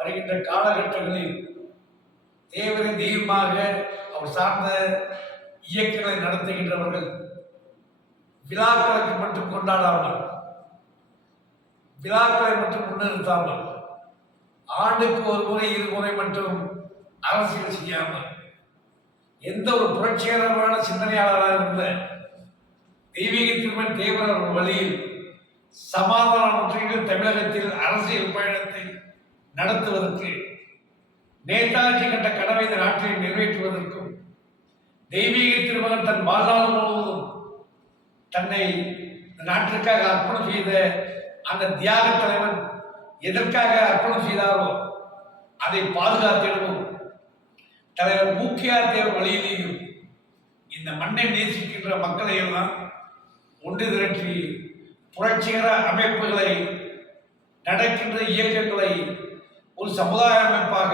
வருகின்ற காலகட்டங்களில் தேவரை தெய்வமாக அவர் சார்ந்த இயக்கங்களை நடத்துகின்றவர்கள் விழாக்களுக்கு மட்டும் கொண்டாடாமல், விழாக்களை மட்டும் முன்னிறுத்தாமல், ஆண்டுக்கு ஒரு முறை இருமுறை மட்டும் அரசியல் செய்யாமல், எந்த ஒரு புரட்சிகரமான சிந்தனையாளராக இருந்த தெய்வீக திருமண் தேவர் அவர்கள் வழியில் சமாதான முற்றிலும் தமிழகத்தில் அரசியல் பயணத்தை நடத்துவதற்கு, நேதாஜி கண்ட கனவை இந்த நாட்டில் நிறைவேற்றுவதற்கும், தெய்வீக திருமகன் தன் வாழ்நாள் முழுவதும் தன்னை நாட்டிற்காக அர்ப்பணம் செய்த அந்த தியாக தலைவன் எதற்காக அர்ப்பணம் செய்தாரோ அதை பாதுகாத்திடவும் தலைவர் மூக்கியார் தேவர் வழியிலேயும் இந்த மண்ணை நேசிக்கின்ற மக்களை எல்லாம் ஒன்று திரட்டி புரட்சிகர அமைப்புகளை, நடக்கின்ற இயக்கங்களை ஒரு சமுதாய அமைப்பாக,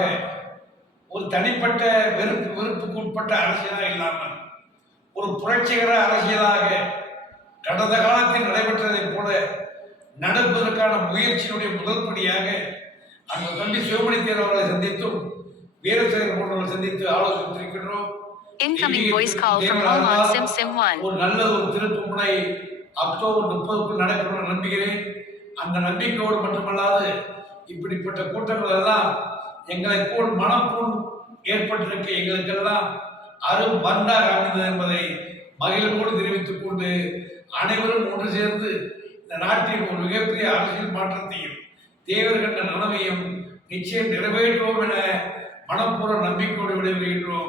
ஒரு தனிப்பட்ட வெறுப்புக்கு உட்பட்ட அரசியலாக இல்லாமல் ஒரு புரட்சிகர அரசியலாக கடந்த காலத்தில் நடைபெற்றதைப் போல நடப்பதற்கான முயற்சியினுடைய முதல் படியாக அந்த தம்பி சிவமணி தேவர் அவர்களை சந்தித்தும் வீரசேகர் போன்றவர்கள் சந்தித்து ஆலோசித்திருக்கின்றோம். ஒரு நல்ல ஒரு திருப்பு முனை அக்டோபர் 30க்குள் நடக்கும் நம்புகிறேன். அந்த நம்பிக்கையோடு மட்டுமல்லாது இப்படிப்பட்ட கூட்டங்கள் எல்லாம் எங்களை போல் மனப்பூன் ஏற்பட்டிருக்க எங்களுக்கெல்லாம் அரும் மருந்தாக அமைந்தது என்பதை மகிழ்வோடு தெரிவித்துக் கொண்டு அனைவரும் ஒன்று சேர்ந்து இந்த நாட்டில் ஒரு மிகப்பெரிய அரசியல் மாற்றத்தையும் தேவர் கண்ட நனவையும் நிச்சயம் நிறைவேற்றுவோம் என மனப்பூர்வ நம்பிக்கையோடு விடைபெறுகின்றோம்.